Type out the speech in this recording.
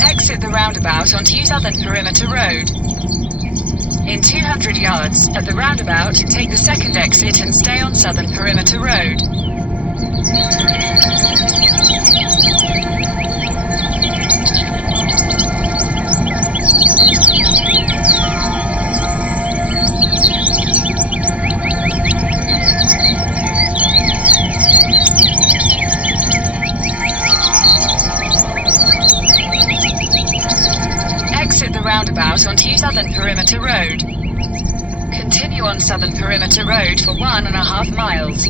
Exit the roundabout onto Southern Perimeter Road. In 200 yards, at the roundabout, take the second exit and stay on Southern Perimeter Road. Exit the roundabout onto Southern Perimeter Road. Continue on Southern Perimeter Road for 1.5 miles.